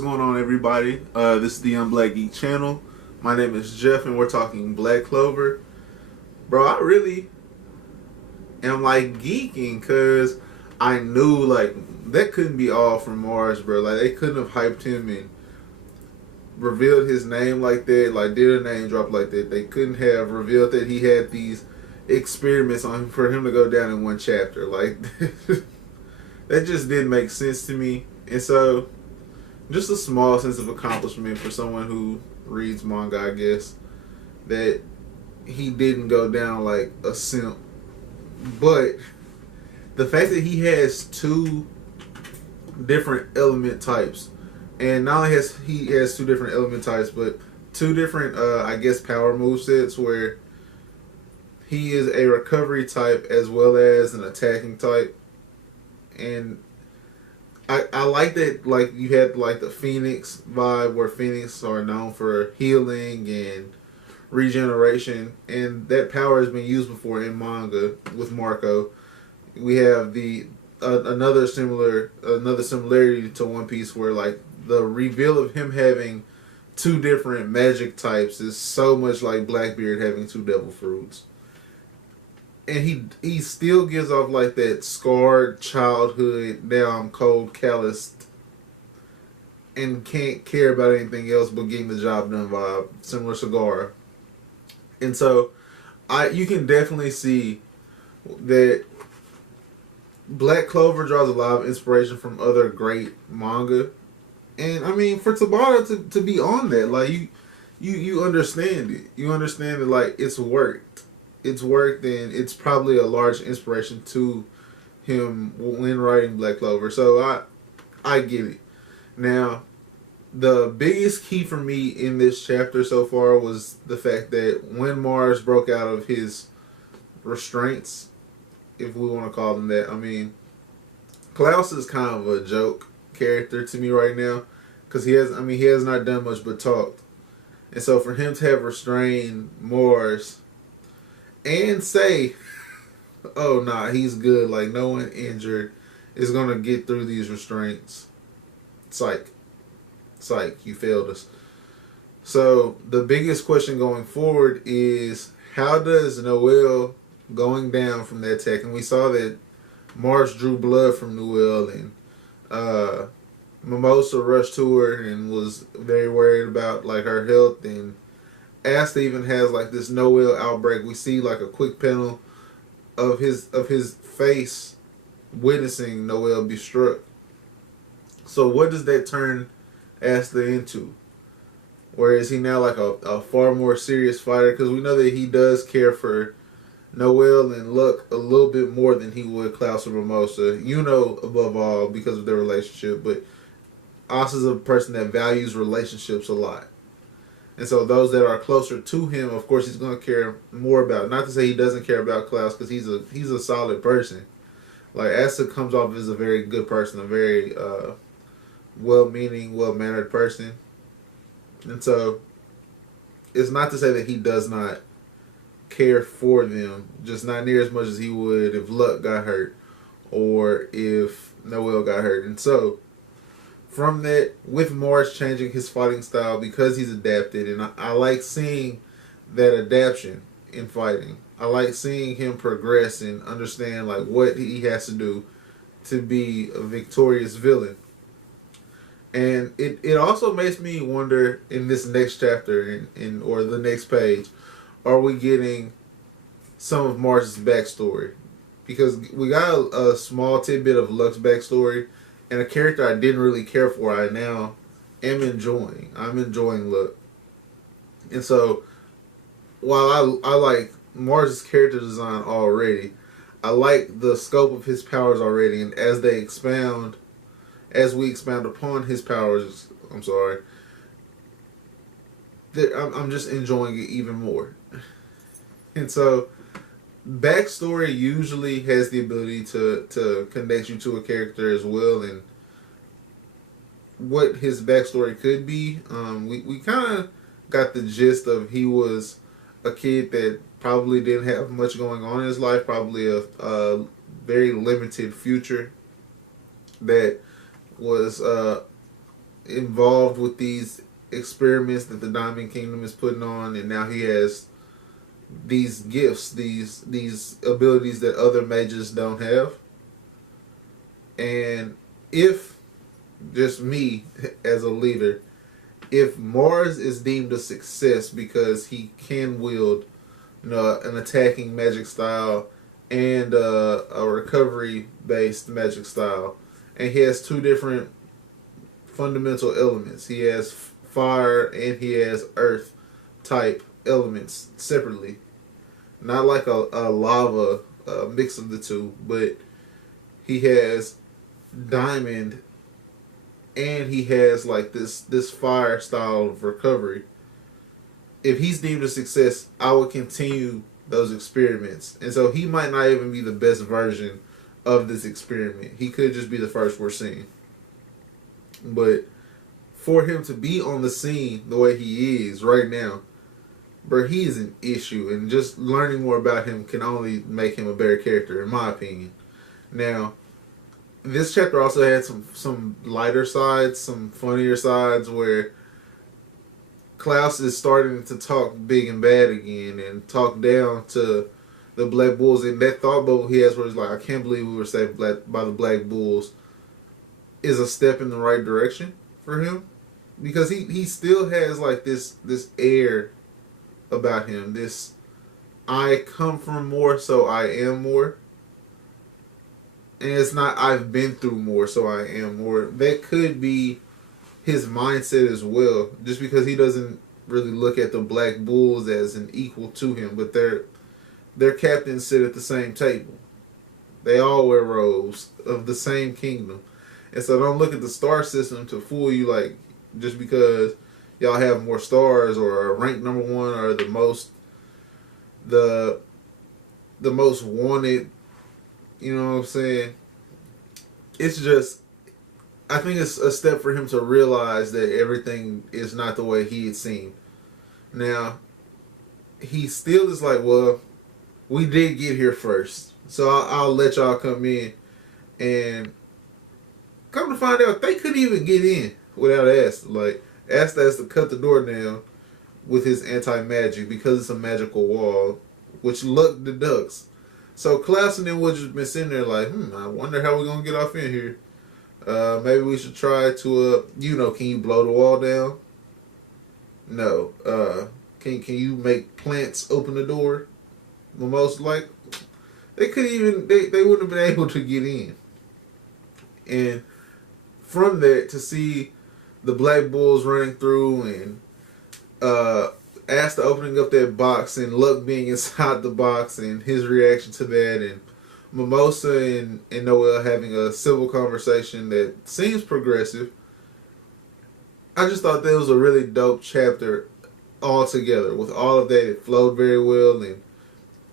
what's going on, everybody? This is the Young Black Geek channel. My name is Jeff, and we're talking Black Clover. Bro, I really am like geeking because I knew like that couldn't be all from Mars, bro. Like they couldn't have hyped him and revealed his name like that, like did a name drop like that. They couldn't have revealed that he had these experiments on him for him to go down in one chapter. Like that just didn't make sense to me. And so, just a small sense of accomplishment for someone who reads manga, I guess, that he didn't go down like a simp. But the fact that he has two different element types, and not only has he has two different element types, but two different, I guess, power movesets where he is a recovery type as well as an attacking type. And I like that, like, you had, like, the Phoenix vibe, where Phoenix are known for healing and regeneration, and that power has been used before in manga with Marco. We have the another similarity to One Piece, where, like, the reveal of him having two different magic types is so much like Blackbeard having two devil fruits. And he still gives off like that scarred childhood, now I'm cold, calloused, and can't care about anything else but getting the job done vibe, similar to Sagara. And so you can definitely see that Black Clover draws a lot of inspiration from other great manga. And I mean, for Tabata to be on that, like you understand it. You understand that, like, it's worked. It's worked, and it's probably a large inspiration to him when writing Black Clover. So I get it. Now, the biggest key for me in this chapter so far was the fact that when Mars broke out of his restraints, if we want to call them that. I mean, Klaus is kind of a joke character to me right now, because he has not done much but talked. And so for him to have restrained Mars and say, oh, nah, he's good, like, no one injured is going to get through these restraints. Psych, you failed us. So, the biggest question going forward is, how does Noelle going down from that attack, and we saw that Mars drew blood from Noelle, and Mimosa rushed to her and was very worried about, like, her health, and Asta even has like this Noelle outbreak. We see like a quick panel of his face witnessing Noelle be struck. So what does that turn Asta into? Where is he now like a far more serious fighter? Because we know that he does care for Noelle and Luck a little bit more than he would Klaus or Mimosa. You know, above all, because of their relationship. But Asta's a person that values relationships a lot. And so those that are closer to him, of course, he's going to care more about. Not to say he doesn't care about Klaus, because he's a solid person. Like, Asta comes off as a very good person, a very well-meaning, well-mannered person. And so it's not to say that he does not care for them, just not near as much as he would if Luck got hurt or if Noelle got hurt. And so from that, with Mars changing his fighting style because he's adapted, and I like seeing that adaptation in fighting. I like seeing him progress and understand like what he has to do to be a victorious villain. And it also makes me wonder in this next chapter or the next page, are we getting some of Mars's backstory? Because we got a small tidbit of Luck's backstory, and a character I didn't really care for, I now am enjoying. I'm enjoying Luck. And so, while I like Mars' character design already, I like the scope of his powers already. And as we expound upon his powers, I'm just enjoying it even more. And so, backstory usually has the ability to connect you to a character as well, and what his backstory could be. We kind of got the gist of he was a kid that probably didn't have much going on in his life, probably a very limited future that was involved with these experiments that the Diamond Kingdom is putting on, and now he has these gifts, these abilities that other mages don't have. And if, just me as a leader, if Mars is deemed a success because he can wield, an attacking magic style and a recovery based magic style, and he has two different fundamental elements. He has fire and he has earth type elements separately, not like a lava mix of the two, but he has diamond and he has like this fire style of recovery. If he's deemed a success, I would continue those experiments. And so he might not even be the best version of this experiment. He could just be the first we're seeing. But for him to be on the scene the way he is right now, bro, he is an issue. And just learning more about him can only make him a better character, in my opinion. Now, this chapter also had some lighter sides, some funnier sides, where Klaus is starting to talk big and bad again and talk down to the Black Bulls. And that thought bubble he has where he's like, I can't believe we were saved by the Black Bulls, is a step in the right direction for him. Because he still has like this air about him. This, I come from more, so I am more. And it's not, I've been through more, so I am more. That could be his mindset as well, just because he doesn't really look at the Black Bulls as an equal to him, but their captains sit at the same table. They all wear robes of the same kingdom. And so don't look at the star system to fool you, like, just because y'all have more stars or are ranked number one or the most wanted, you know what I'm saying? It's just, I think it's a step for him to realize that everything is not the way he had seen. Now, he still is like, well, we did get here first, so I'll let y'all come in. And come to find out, they couldn't even get in without Asta. Like, Asta has to cut the door down with his anti-magic because it's a magical wall, which Luck deducts. So Klaus and them would just been sitting there like, I wonder how we're going to get off in here. Maybe we should try to, can you blow the wall down? No. Can you make plants open the door? The most like, they couldn't even, they wouldn't have been able to get in. And from that, to see the Black Bulls running through and Asta opening up that box and Luck being inside the box and his reaction to that, and Mimosa and Noel having a civil conversation that seems progressive. I just thought that was a really dope chapter altogether. With all of that, it flowed very well, and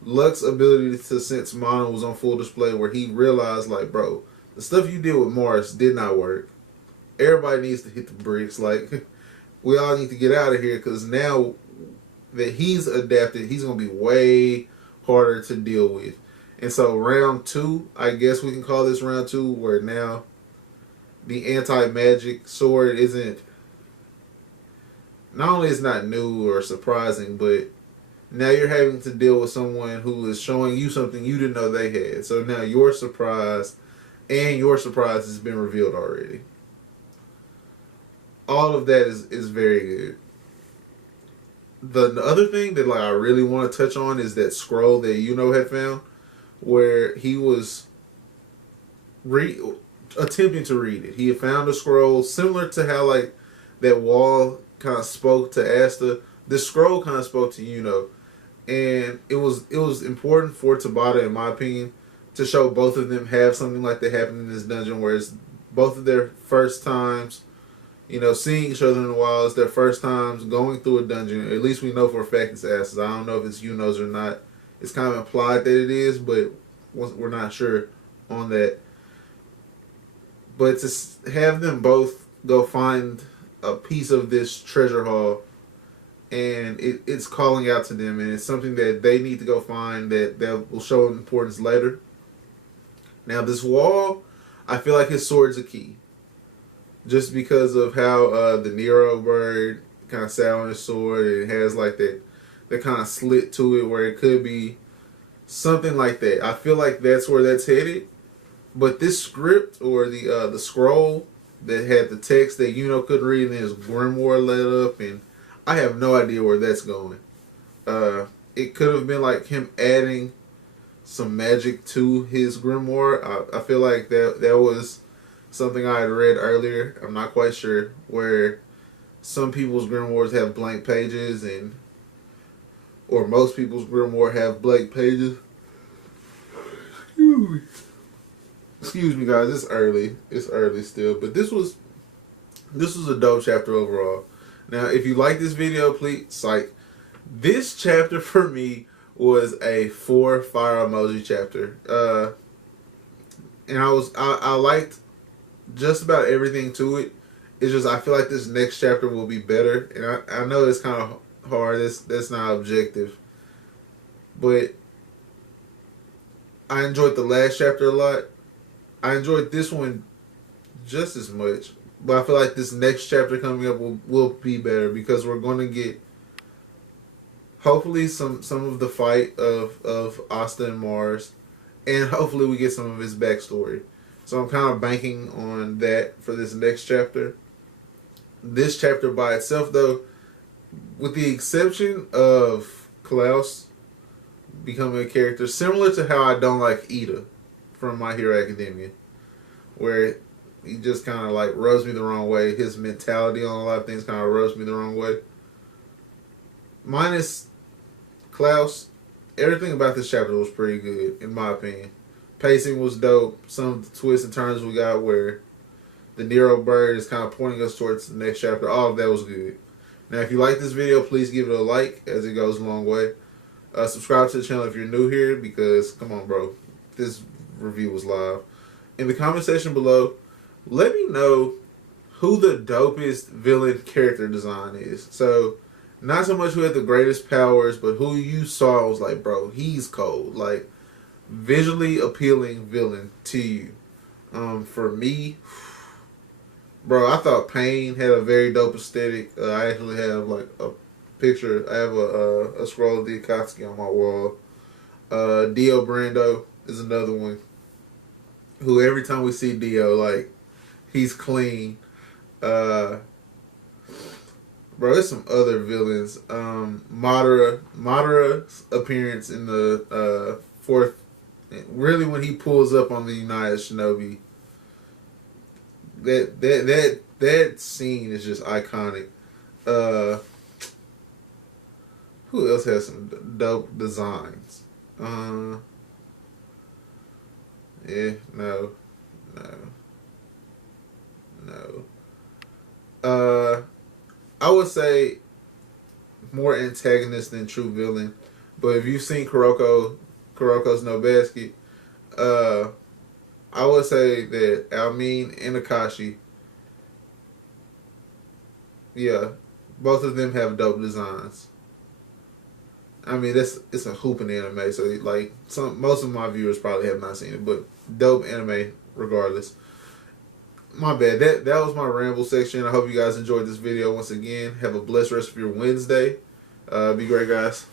Luck's ability to sense mana was on full display, where he realized, like, bro, the stuff you did with Mars did not work. Everybody needs to hit the bricks. Like, we all need to get out of here, because now that he's adapted, he's going to be way harder to deal with. And so round 2, I guess we can call this round 2, where now the anti-magic sword isn't, not only is not new or surprising, but now you're having to deal with someone who is showing you something you didn't know they had. So now your surprise has been revealed already. All of that is very good. The other thing that I really want to touch on is that scroll that had found, where he was attempting to read it. He had found a scroll similar to how that wall kind of spoke to Asta. This scroll kind of spoke to and it was important for Tabata, in my opinion, to show both of them have something like that happen in this dungeon, where it's both of their first times, seeing each other in the wild. It's their first times going through a dungeon. At least we know for a fact it's Asta's. I don't know if it's Yuno's or not. It's kind of implied that it is, but we're not sure on that. But to have them both go find a piece of this treasure haul, and it's calling out to them, and it's something that they need to go find that will show importance later. Now, this wall, I feel like his sword's a key. just because of how the Nero bird kind of sat on his sword. It has like that kind of slit to it where it could be something like that. I feel like that's where that's headed. But this script or the scroll that had the text that couldn't read and his grimoire lit up, and I have no idea where that's going. It could have been like him adding some magic to his grimoire. I feel like that was something I had read earlier. I'm not quite sure, where some people's grimoires have blank pages or most people's grimoire have blank pages. Excuse me, guys. It's early. It's early still, but this was a dope chapter overall. Now, if you like this video, please this chapter for me was a 4 fire emoji chapter. And I liked just about everything to it. It's just I feel like this next chapter will be better, and I know it's kind of hard. That's not objective, but I enjoyed the last chapter a lot. I enjoyed this one just as much, but I feel like this next chapter coming up will be better because we're going to get hopefully some of the fight of Asta and Mars, and hopefully we get some of his backstory. So I'm kind of banking on that for this next chapter. This chapter by itself, though, with the exception of Klaus becoming a character similar to how I don't like Ida from My Hero Academia, where he just kind of like rubs me the wrong way. His mentality on a lot of things kind of rubs me the wrong way. Minus Klaus, everything about this chapter was pretty good, in my opinion. Pacing was dope. Some of the twists and turns we got where the Nero bird is kind of pointing us towards the next chapter. All of that was good. Now, if you like this video, please give it a like, as it goes a long way. Subscribe to the channel if you're new here, because, come on, bro. This review was live. In the comment section below, let me know who the dopest villain character design is. So, not so much who had the greatest powers, but who you saw was like, bro, he's cold. Like, visually appealing villain to you. For me, bro, I thought Pain had a very dope aesthetic. I actually have like a picture. I have a scroll of the Akatsuki on my wall. Dio Brando is another one who every time we see Dio, like, he's clean. Bro, there's some other villains. Madara's appearance in the fourth, really when he pulls up on the United Shinobi, that scene is just iconic. Who else has some dope designs? Yeah, no. I would say more antagonist than true villain. But if you've seen Kuroko's No Basket, I would say that Almin and Akashi, yeah, both of them have dope designs. I mean, it's a hooping anime, so like most of my viewers probably have not seen it, but dope anime regardless. My bad. That was my ramble section. I hope you guys enjoyed this video once again. Have a blessed rest of your Wednesday. Be great, guys.